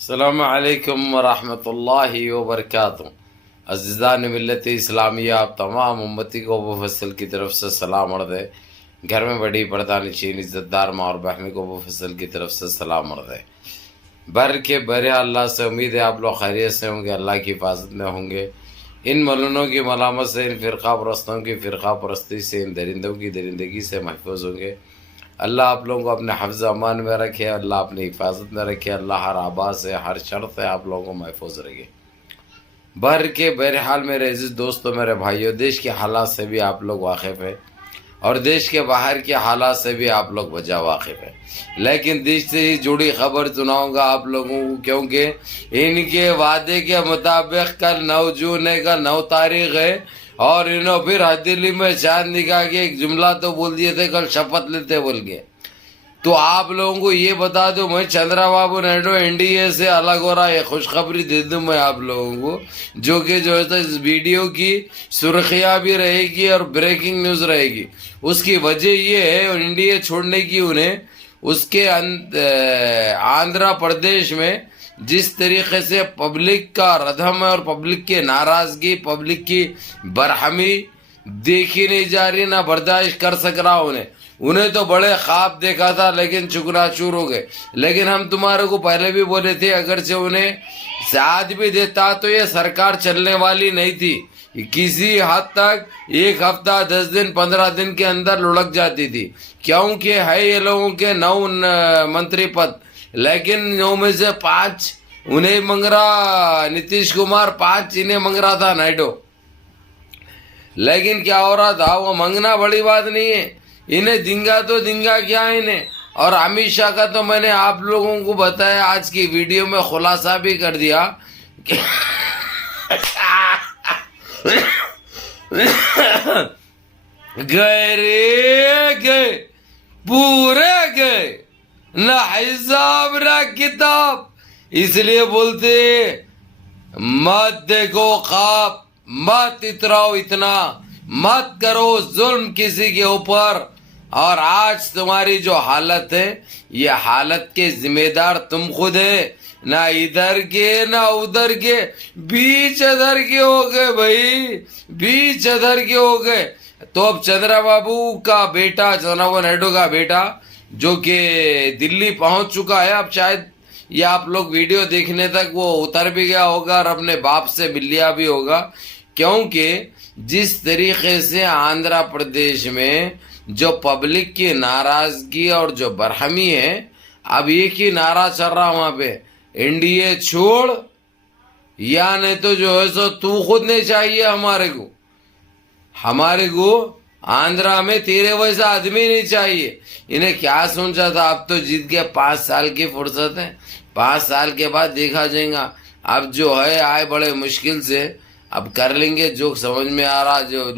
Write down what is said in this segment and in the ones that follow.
अस्सलामु अलैकुम वरहमतुल्लाहि वबरकातुहू। अज़ीज़ान मिल्लत इस्लामिया, आप तमाम उम्मती को अबू फसल की तरफ से सलाम अर्ज़ है। घर में बड़ी पर्दा नशीन इज़्ज़तदार माँ और बहन को अबू फसल की तरफ से सलाम अर्ज़ है। बर के बरे अल्लाह से उम्मीद है आप लोग खैरियत से होंगे, अल्लाह की हिफाजत में होंगे। इन मलूनों की मलामत से, इन फ़िरक़ा परस्तों की फ़िरक़ा परस्ती से, इन दरिंदों की दरिंदगी से महफूज होंगे। अल्लाह आप लोगों को अपने हफ्ज़ अमान में रखे, अल्लाह अपनी हिफाजत में रखे, अल्लाह हर आबा से, हर शर से आप लोगों को महफूज रखे। बर के बहरहाल मेरे अज़ीज़ दोस्तों, मेरे भाइयों, देश के हालात से भी आप लोग वाकिफ़ हैं और देश के बाहर के हालात से भी आप लोग बजा वाकिफ़ है। लेकिन देश से ही जुड़ी खबर सुनाऊंगा आप लोगों को, क्योंकि इनके वादे के मुताबिक कल 9 जून है, कल 9 तारीख है और इन्होंने फिर दिल्ली में चांद निकाल के एक जुमला तो बोल दिए थे, कल शपथ लेते बोल के। तो आप लोगों को ये बता दूं, मैं चंद्रबाबू नायडू एनडीए से अलग हो रहा है, खुशखबरी दे दूं मैं आप लोगों को, जो कि जो है इस वीडियो की सुर्खियां भी रहेगी और ब्रेकिंग न्यूज रहेगी। उसकी वजह ये है एनडीए छोड़ने की उन्हें, उसके आंध्र प्रदेश में जिस तरीके से पब्लिक का रधम है और पब्लिक की नाराजगी, पब्लिक की बरहमी देखी नहीं जा रही, ना बर्दाश्त कर सक रहा उन्हें तो बड़े ख्वाब देखा था लेकिन चुकनाचूर हो गए। लेकिन हम तुम्हारे को पहले भी बोले थे, अगर से उन्हें साथ भी देता तो ये सरकार चलने वाली नहीं थी, किसी हद तक 1 हफ्ता 10 दिन 15 दिन के अंदर लुढ़क जाती थी, क्योंकि है ये लोगों के 9 मंत्री पद, लेकिन 9 में से 5 उन्हें मंग रहा नीतीश कुमार, 5 इन्हें मंग रहा था नायडू। लेकिन क्या हो रहा था, वो मंगना बड़ी बात नहीं है, इन्हें दिंगा तो दिंगा क्या इन्हें। और अमित शाह का तो मैंने आप लोगों को बताया, आज की वीडियो में खुलासा भी कर दिया कि गए रे गए, पूरे गए, ना हिसाब ना किताब। इसलिए बोलते मत देखो ख्वाब, मत इतराओ इतना, मत करो जुल्म किसी के ऊपर। और आज तुम्हारी जो हालत है, ये हालत के जिम्मेदार तुम खुद है, ना इधर के ना उधर के, बीच अधर के हो गए भाई, बीच अधर के हो गए। तो अब चंद्रबाबू का बेटा, चंद्रबाबू नायडू का बेटा, जो कि दिल्ली पहुंच चुका है, अब शायद ये आप लोग वीडियो देखने तक वो उतर भी गया होगा और अपने बाप से मिल लिया भी होगा, क्योंकि जिस तरीके से आंध्र प्रदेश में जो पब्लिक की नाराजगी और जो बरहमी है, अब एक ही नारा चल रहा वहां पे, एनडीए छोड़ या नहीं तो जो है सो तू खुद नहीं चाहिए हमारे को आंध्रा में तेरे वैसा आदमी नहीं चाहिए। इन्हें क्या सोचा था, अब तो जीत गया, 5 साल की फुर्सत है, 5 साल के बाद देखा जाएगा। अब जो है आए बड़े मुश्किल से, अब कर लेंगे जो समझ में आ रहा, जो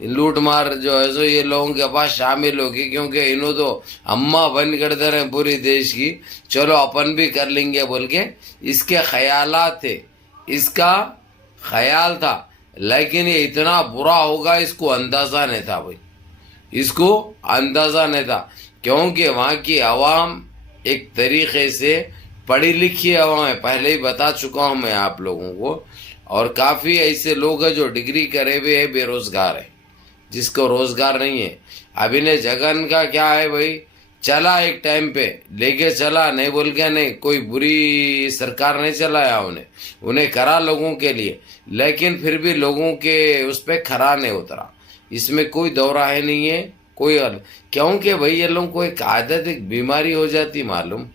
लूट मार जो है सो ये लोगों के पास शामिल होगी, क्योंकि इन्हों तो अम्मा बन कर दे रहे पूरी देश की, चलो अपन भी कर लेंगे बोल के इसके ख्यालात थे, इसका ख्याल था। लेकिन ये इतना बुरा होगा इसको अंदाजा नहीं था भाई, इसको अंदाजा नहीं था, क्योंकि वहाँ की आवाम एक तरीके से पढ़ी लिखी आवाम है, पहले ही बता चुका हूँ मैं आप लोगों को। और काफ़ी ऐसे लोग हैं जो डिग्री करे हुए है, बेरोजगार है, जिसको रोजगार नहीं है। अब इन्हें जगन का क्या है भाई, चला एक टाइम पे लेके चला, नहीं बोल के नहीं, कोई बुरी सरकार नहीं चलाया उन्हें करा लोगों के लिए, लेकिन फिर भी लोगों के उस पर खरा नहीं उतरा, इसमें कोई दौराहे नहीं है कोई। क्योंकि भाई ये लोगों को एक आदत, एक बीमारी हो जाती मालूम,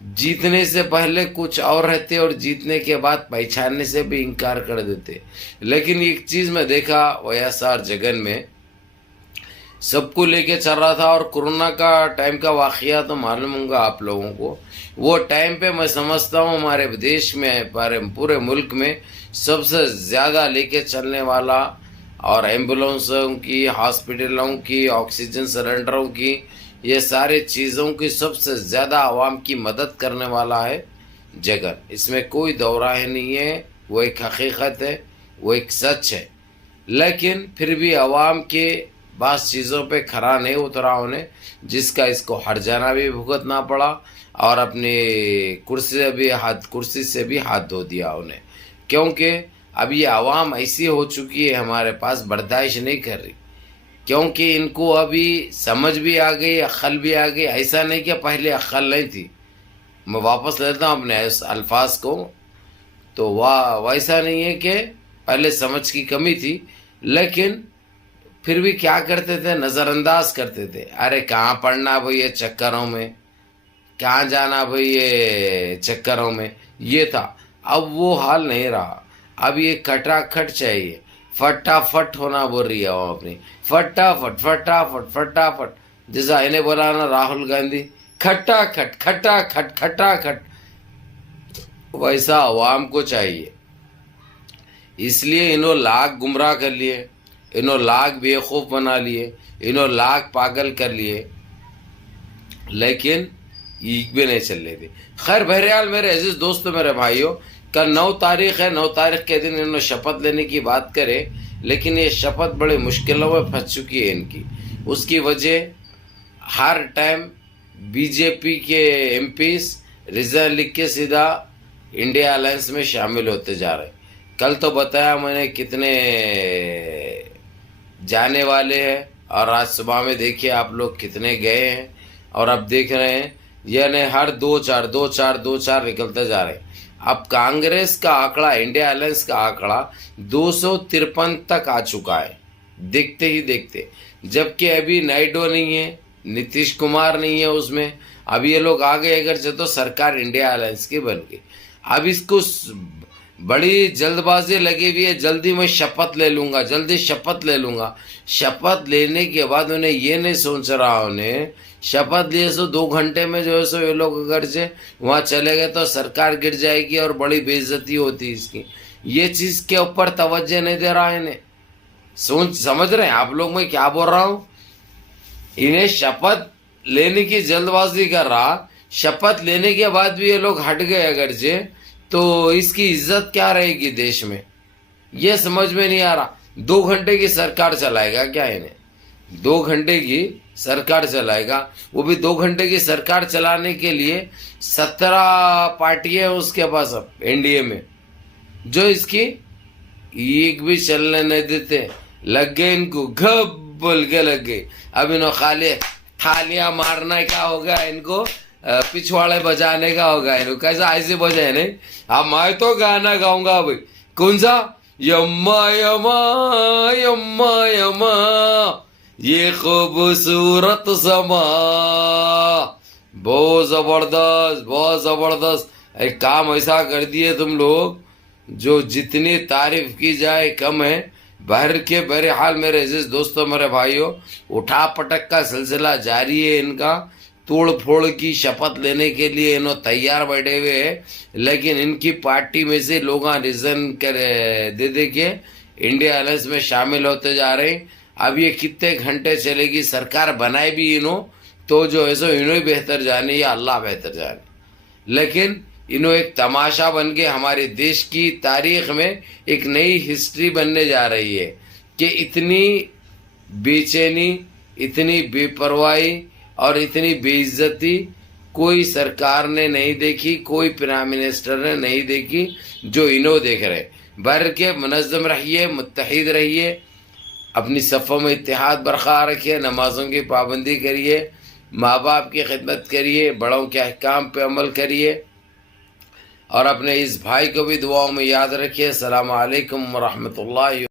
जीतने से पहले कुछ और रहते और जीतने के बाद पहचानने से भी इनकार कर देते। लेकिन एक चीज मैं देखा वाईएसआर जगन में सबको लेके चल रहा था, और कोरोना का टाइम का वाकया तो मालूम होगा आप लोगों को। वो टाइम पे मैं समझता हूँ हमारे देश में, पूरे मुल्क में सबसे ज़्यादा लेके चलने वाला, और एम्बुलेंसों की, हॉस्पिटलों की, ऑक्सीजन सिलेंडरों की, ये सारे चीज़ों की सबसे ज़्यादा आवाम की मदद करने वाला है जगन, इसमें कोई दौराहे नहीं है, वो एक हकीकत है, वो एक सच है। लेकिन फिर भी आवाम के बास चीज़ों पे खरा नहीं उतरा उन्हें, जिसका इसको हर जाना भी भुगतना पड़ा। और अपनी कुर्सी से भी हाथ धो दिया उन्हें, क्योंकि अब ये आवाम ऐसी हो चुकी है हमारे पास, बर्दाश्त नहीं कर रही, क्योंकि इनको अभी समझ भी आ गई, अक्ल भी आ गई। ऐसा नहीं कि पहले अक्ल नहीं थी, मैं वापस लेता हूँ अपने इस अल्फाज को, तो वैसा नहीं है कि पहले समझ की कमी थी, लेकिन फिर भी क्या करते थे, नज़रअंदाज करते थे। अरे कहाँ पढ़ना भाई ये चक्करों में, कहाँ जाना भाई ये चक्करों में, ये था। अब वो हाल नहीं रहा, अब ये खटाखट चाहिए, फटाफट होना बोल रही है वो अपनी, फटाफट फटाफट फटाफट। जैसा इन्हें बोला ना राहुल गांधी, खटाखट खटाखट खटाखट, वैसा अवाम को चाहिए। इसलिए इन्हों लाख गुमराह कर लिए, इन्हों लाख बेवकूफ़ बना लिए, इन्हों लाख पागल कर लिए, लेकिन ईक भी नहीं चल रही थी। खैर बहरहाल मेरे अजीज दोस्तों, मेरे भाइयों, कल 9 तारीख है, 9 तारीख के दिन इन्होंने शपथ लेने की बात करे, लेकिन ये शपथ बड़े मुश्किलों में फंस चुकी है इनकी। उसकी वजह हर टाइम बीजेपी के एमपीज रिजाइन लिख के सीधा इंडिया अलायंस में शामिल होते जा रहे। कल तो बताया मैंने कितने जाने वाले हैं, और आज सुबह में देखिए आप लोग कितने गए हैं, और अब देख रहे हैं यानी हर 2-4 निकलते जा रहे हैं। अब कांग्रेस का आंकड़ा, इंडिया अलायंस का आंकड़ा 253 तक आ चुका है देखते ही देखते, जबकि अभी नायडू नहीं है, नीतीश कुमार नहीं है उसमें। अब ये लोग आ गए अगर से तो सरकार इंडिया अलायंस की बन गई। अब इसको बड़ी जल्दबाजी लगी हुई है, जल्दी मैं शपथ ले लूँगा, जल्दी शपथ ले लूँगा। शपथ लेने के बाद उन्हें ये नहीं सोच रहा, उन्हें शपथ लिए सो 2 घंटे में जो है सो ये लोग अगर से वहाँ चले गए तो सरकार गिर जाएगी और बड़ी बेइज्जती होती इसकी। ये चीज़ के ऊपर तवज्जो नहीं दे रहा इन्हें। समझ रहे हैं आप लोग मैं क्या बोल रहा हूँ? इन्हें शपथ लेने की जल्दबाजी कर रहा, शपथ लेने के बाद भी ये लोग हट गए अगर से, तो इसकी इज्जत क्या रहेगी देश में, ये समझ में नहीं आ रहा। 2 घंटे की सरकार चलाएगा क्या इन्हें? 2 घंटे की सरकार चलाएगा, वो भी 2 घंटे की सरकार चलाने के लिए 17 पार्टियां उसके पास अब एनडीए में, जो इसकी एक भी चलने नहीं देते। लग गए इनको, घब बोल के लग गए। अब इन्हों खाली थालियां मारना क्या होगा इनको, पिछवाड़े बजाने का होगा इनको। कैसा ऐसे बजाए नहीं? अब मैं तो गाना गाऊंगा भाई। कौन सा? यम्मा यम्मा यम्मा यम्मा ये खूबसूरत समा। बहुत जबरदस्त, बहुत जबरदस्त। एक काम ऐसा कर दिए तुम लोग, जो जितनी तारीफ की जाए कम है। बहरहाल मेरे अजीज दोस्तों, मेरे भाइयों, उठा पटक का सिलसिला जारी है इनका। तोड़ फोड़ की शपथ लेने के लिए इन्हों तैयार बैठे हुए हैं, लेकिन इनकी पार्टी में से लोग रिजन कर दे के इंडिया अलायंस में शामिल होते जा रहे हैं। अब ये कितने घंटे चलेगी, सरकार बनाए भी इन्हों तो जो है सो इन्हों ही बेहतर जाने या अल्लाह बेहतर जाने। लेकिन इन्हों एक तमाशा बन के हमारे देश की तारीख में एक नई हिस्ट्री बनने जा रही है कि इतनी बेचैनी, इतनी बेपरवाही और इतनी बेइज्जती कोई सरकार ने नहीं देखी, कोई प्राइम मिनिस्टर ने नहीं देखी जो इन्हों देख रहे। बर के मुनज़्ज़म रहिए, मुत्तहिद रहिए, अपनी सफ़ों में इत्तेहाद बरकरार रखिए, नमाज़ों की पाबंदी करिए, माँ बाप की खिदमत करिए, बड़ों के अहकाम पे अमल करिए, और अपने इस भाई को भी दुआओं में याद रखिए। अस्सलामु अलैकुम व रहमतुल्लाहि।